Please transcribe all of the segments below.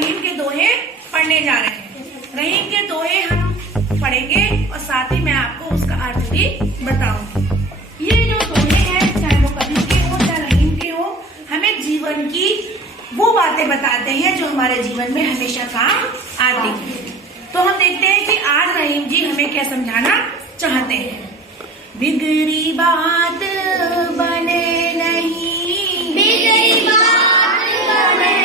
रहीम के दोहे पढ़ने जा रहे हैं। रहीम के दोहे हम पढ़ेंगे और साथ ही मैं आपको उसका अर्थ भी बताऊंगी। ये जो दोहे हैं, चाहे वो कबीर के हो चाहे रहीम के हो, हमें जीवन की वो बातें बताते हैं जो हमारे जीवन में हमेशा काम आती है। तो हम देखते हैं कि आज रहीम जी हमें क्या समझाना चाहते हैं। बिगड़ी बात बने नहीं, बिगड़ी बात बने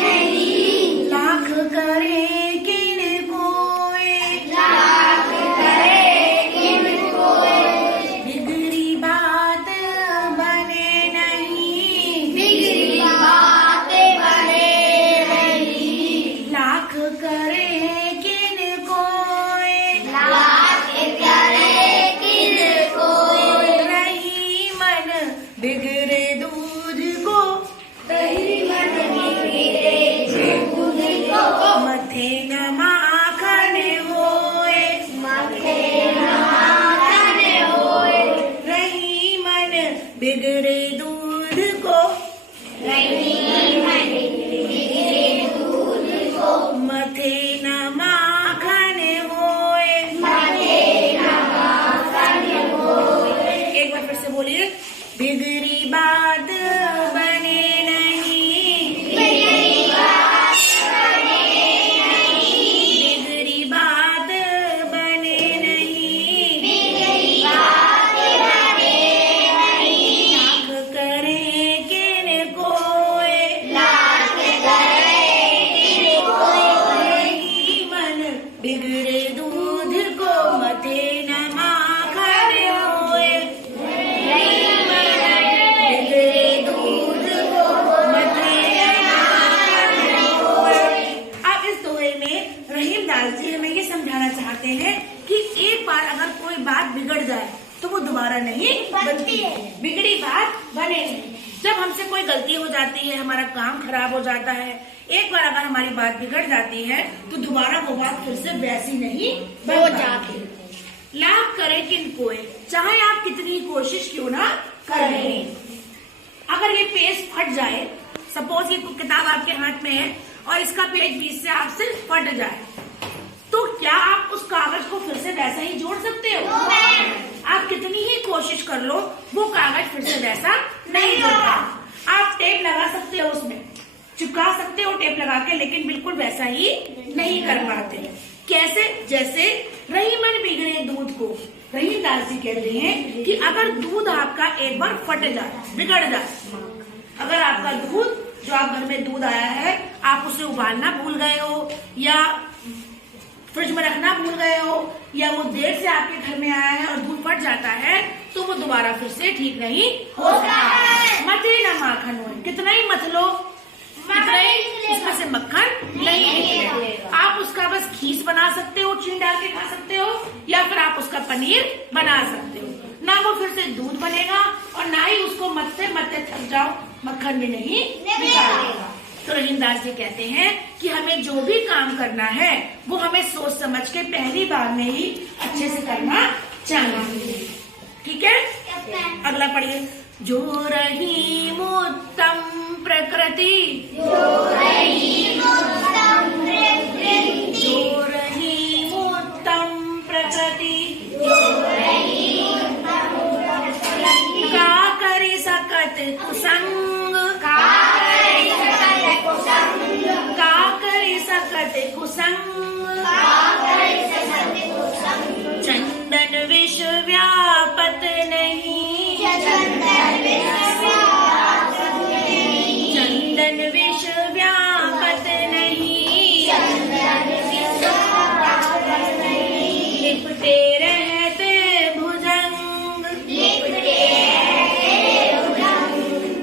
नहीं, लाख करे किन कोय, लाख करे किन कोय, बिगड़ी बात बने नहीं, बिगड़ी बात बने नहीं, लाख करे किन कोय, लाख करे किन कोय, रही मन बिगड़े दूध को, रही मन बिगड़े दूध को, मथे न माखन होए, मथे न माखन होए, रही मन बिगड़े दूध को, रही मन बिगड़े दूध को, मथे न माखन होए। मथे न माखन होए, एक बार फिर से बोलिए। बिगड़ी बात बने नहीं, बिगड़ी बात बने नहीं, बिगड़ी बात बने नहीं, बिगड़ी बात बने नहीं, लाख करे किन कोय, लाख करे किन कोय, रही मन बिगड़े दूध को, मथे न माखन होए, रही मन बिगड़े दूध को, मथे न माखन होए। अब इस दोहे में रहीम दास जी हमें ये समझाना चाहते हैं कि एक बार अगर कोई बात बिगड़ जाए तो वो दोबारा नहीं बनती है। बिगड़ी बात बने नहीं। जब हमसे कोई गलती हो जाती है, हमारा काम खराब हो जाता है, एक बार अगर हमारी बात बिगड़ जाती है तो दोबारा वो बात फिर से वैसी नहीं हो जाती। लाख करे किन कोय, चाहे आप कितनी कोशिश क्यों ना कर लें, अगर ये पेज फट जाए, सपोज ये किताब आपके हाथ में है और इसका पेज बीच से आपसे फट जाए, तो क्या आप उस कागज को फिर से वैसा ही जोड़ सकते हो? आप कितनी ही कोशिश कर लो, वो कागज फिर से वैसा नहीं जुड़ता। आप टेप लगा सकते हो, उसमें चिपका सकते हो टेप लगा के, लेकिन बिल्कुल वैसा ही नहीं कर पाते। कैसे? जैसे रही मन बिगड़े दूध को, रहीम दास जी कहते हैं कि अगर दूध आपका एक बार फट जाए, बिगड़ जाए, अगर आपका दूध जो आप घर में दूध आया है, आप उसे उबालना भूल गए हो या फ्रिज में रखना भूल गए हो, या वो देर से आपके घर में आया है और दूध फट जाता है, तो वो दोबारा फिर से ठीक नहीं हो सकता। मथे न माखन हो, कितना ही मथ लो, कितना ही उसमें से मक्खन नहीं निकलेगा। आप उसका बस खीस बना सकते हो, चीनी डाल के खा सकते हो, या फिर आप उसका पनीर बना सकते हो। ना वो फिर से दूध बनेगा और ना ही उसको मथते मथते थक जाओ, मक्खन भी नहीं निकलेगा। तो रहीम दास जी कहते हैं कि हमें जो भी काम करना है वो हमें सोच समझ के पहली बार में ही अच्छे से करना चाहिए। ठीक है, अगला पढ़िए। जो रहीम उत्तम प्रकृति, जो रहीम उत्तम प्रकृति, जो रहीम उत्तम प्रकृति, जो रहीम उत्तम प्रकृति, का करी सकत कुसंग, का करी सकत कुसंग, का करी सकत कुसंग, का करी सकत कुसंग, चंदन विष व्यापत नहीं, चंदन विष व्यापत नहीं, चंदन विष व्यापत नहीं, चंदन विष व्यापत नहीं, लिपटे रहते भुजंग, लिपटे रहते भुजंग,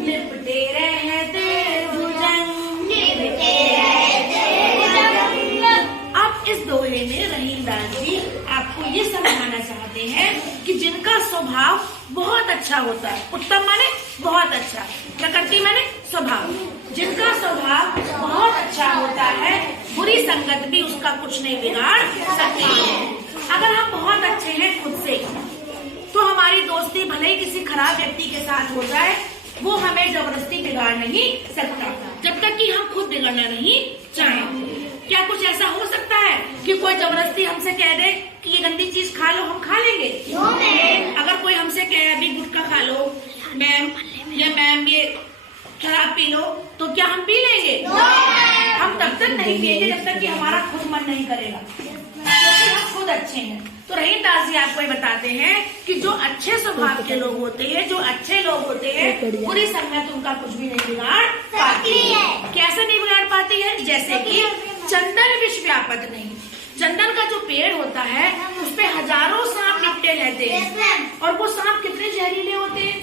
लिपटे रहते भुजंग। लिपटे रहते भुजंग। अब इस दोहे में रहीम दास जी आपको ये समझाना चाहते हैं कि जिनका स्वभाव बहुत अच्छा होता है, उत्तम माने बहुत अच्छा, प्रकृति माने स्वभाव, जिनका स्वभाव बहुत अच्छा होता है, बुरी संगत भी उसका कुछ नहीं बिगाड़ सकती है। अगर हम बहुत अच्छे हैं खुद से, तो हमारी दोस्ती भले ही किसी खराब व्यक्ति के साथ हो जाए, वो हमें जबरदस्ती बिगाड़ नहीं सकता, जब तक कि हम खुद बिगड़ना नहीं चाहें। है कि कोई जबरदस्ती हमसे कह दे कि ये गंदी चीज खा लो, हम खा लेंगे? अगर कोई हमसे कहे अभी गुटखा खा लो मैम, या मैम ये शराब पी लो, तो क्या हम पी लेंगे? हम तब तक नहीं पिएंगे जब तक कि हमारा खुद मन नहीं करेगा, क्योंकि हम खुद अच्छे हैं। तो रहीम दास जी आपको ये बताते हैं कि जो अच्छे स्वभाव के लोग होते हैं, जो अच्छे लोग होते हैं, बुरी संगत उनका कुछ भी नहीं बिगाड़ पाती है। कैसे नहीं बिगाड़ पाती है? जैसे कि चंदन विष व्यापत नहीं। चंदन का जो पेड़ होता है उस पे हजारों सांप लिपटे रहते हैं, और वो सांप कितने जहरीले होते हैं,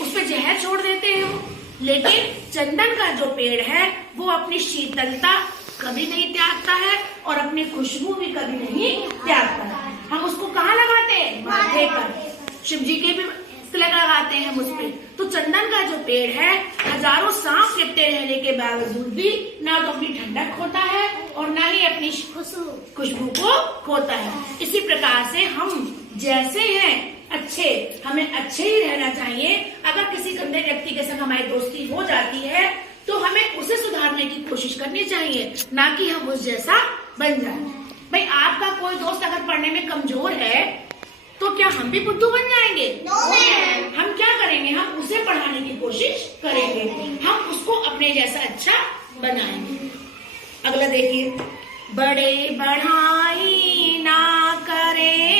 उस पे जहर छोड़ देते हैं वो। लेकिन चंदन का जो पेड़ है वो अपनी शीतलता कभी नहीं त्यागता है और अपनी खुशबू भी कभी नहीं त्यागता है। हम उसको कहाँ लगाते हैं? माथे पर। शिव जी के भी तिलक लगाते हैं उस पे। तो चंदन का जो पेड़ है हजारों सांप लिपटे रहने के बावजूद भी ना तो अपनी ठंडक खोता है और ना ही अपनी खुशबू को खोता है। इसी प्रकार से हम जैसे हैं अच्छे, हमें अच्छे ही रहना चाहिए। अगर किसी गंदे व्यक्ति के साथ हमारी दोस्ती हो जाती है तो हमें उसे सुधारने की कोशिश करनी चाहिए, ना कि हम उस जैसा बन जाए। भाई आपका कोई दोस्त अगर पढ़ने में कमजोर है तो क्या हम भी बुद्धू बन जाएंगे? हम क्या करेंगे? हम उसे पढ़ाने की कोशिश करेंगे, हम उसको अपने जैसा अच्छा बनाएंगे। अगला देखिए, बड़े बढ़ाई ना करें,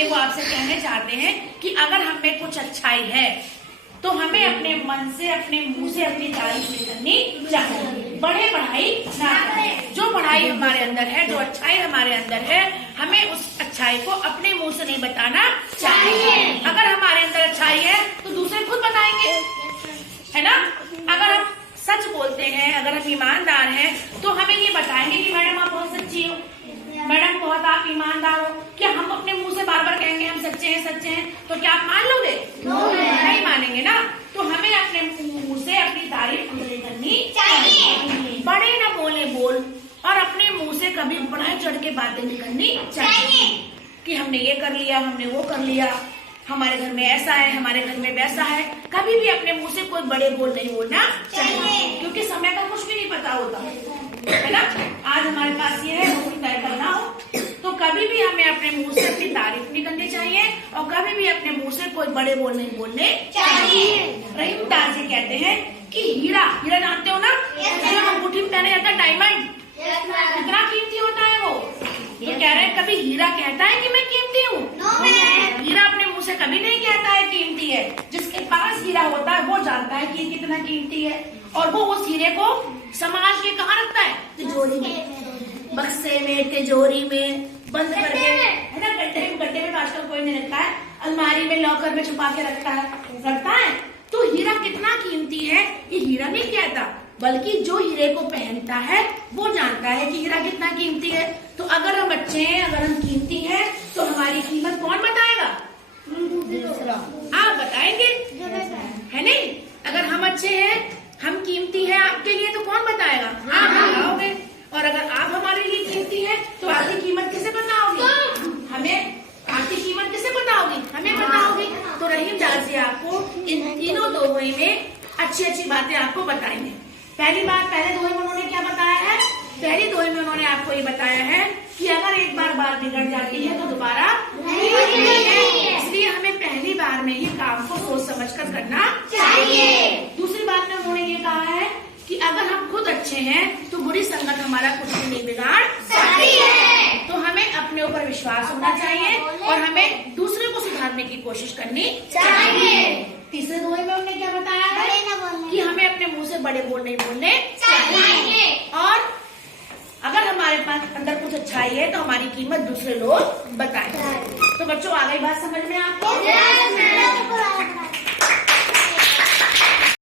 वो आपसे कहने चाहते हैं कि अगर हम में कुछ अच्छाई है तो हमें अपने मन से, अपने मुंह से अपनी तारीफ नहीं करनी चाहिए। बड़े बढ़ाई ना करें। जो बढ़ाई हमारे अंदर है, जो अच्छाई हमारे अंदर है, हमें उस अच्छाई को अपने मुंह से नहीं बताना चाहिए। अगर हमारे अंदर अच्छाई है तो दूसरे खुद बताएंगे, है ना? अगर हम सच बोलते हैं, अगर हम ईमानदार हैं तो हमें ये बताएंगे कि मैडम आप बहुत सच्ची हो, मैडम बहुत आप ईमानदार हो। क्या हम अपने मुंह से बार बार कहेंगे हम सच्चे हैं, सच्चे हैं, तो क्या आप मान लोगे? नहीं मानेंगे ना। तो हमें अपने मुंह से अपनी तारीफ खुद नहीं करनी चाहिए। बड़े न बोले बोल, और अपने मुंह से कभी बढ़ाई चढ़ के बातें नहीं करनी चाहिए कि हमने ये कर लिया, हमने वो कर लिया, हमारे घर में ऐसा है, हमारे घर में वैसा है। कभी भी अपने मुंह से कोई बड़े बोल नहीं बोलना चाहिए, क्योंकि समय का कुछ भी नहीं पता होता है ना। आज हमारे पास ये है, वो तय करना हो, तो कभी भी हमें अपने मुंह से अपनी तारीफ नहीं करनी चाहिए और कभी भी अपने मुंह से कोई बड़े बोल नहीं बोलने चाहिए। रहीम दास जी कहते हैं कि हीरा, हीरा जानते हो ना, जो अंगूठी में पहने जाता है डायमंड, कितना कीमती होता है वो। तो कह रहे हैं कभी हीरा कहता है कि मैं कीमती हूँ? हीरा अपने मुंह से कभी नहीं कहता है कीमती है। जिसके पास हीरा होता है वो जानता है कि कितना कीमती है, और वो उस हीरे को समाज के कहाँ रखता है? तिजोरी में, बक्से में, तिजोरी में बंद करके, है ना। गड्ढे में आजकल कोई नहीं रखता है, अलमारी में लॉकर में छुपा के रखता है। तो हीरा कितना कीमती है ये हीरा नहीं कहता, बल्कि जो हीरे को पहनता है वो जानता है कि हीरा कितना कीमती है। तो अगर हम अच्छे हैं, अगर हम कीमती हैं, तो हमारी कीमत कौन बताएगा? आप बताएंगे, है नहीं? अगर हम अच्छे हैं, हम कीमती हैं आपके लिए, तो कौन बताएगा? आप बताओगे। और अगर आप हमारे लिए कीमती हैं तो आपकी कीमत किसे बताओगी? हमें आपकी कीमत किसे बताओगी? हमें बताओगी। तो रहीम दास जी आपको इन तीनों दोहे में अच्छी अच्छी बातें आपको बताएंगे। पहली बात, पहले दोहे में उन्होंने क्या बताया है? पहली दोहे में उन्होंने आपको ये बताया है कि अगर एक बार बात बिगड़ जाती है तो दोबारा नहीं होती है, इसलिए हमें पहली बार में ही काम को सोच समझ कर करना चाहिए। दूसरी बात में उन्होंने ये कहा है कि अगर हम खुद अच्छे हैं तो बुरी संगत हमारा कुछ भी नहीं बिगाड़ सकती है। तो हमें अपने ऊपर विश्वास होना चाहिए और हमें दूसरे को सुधारने सुधारने की कोशिश करनी चाहिए। तीसरे दोहे में हमने क्या बताया है बड़े न बोलने कि हमें अपने मुंह से बड़े बोल नहीं बोलने चाहिए। और अगर हमारे पास अंदर कुछ अच्छाई है तो हमारी कीमत दूसरे लोग बताएं। तो बच्चों आ गई बात समझ में आपको?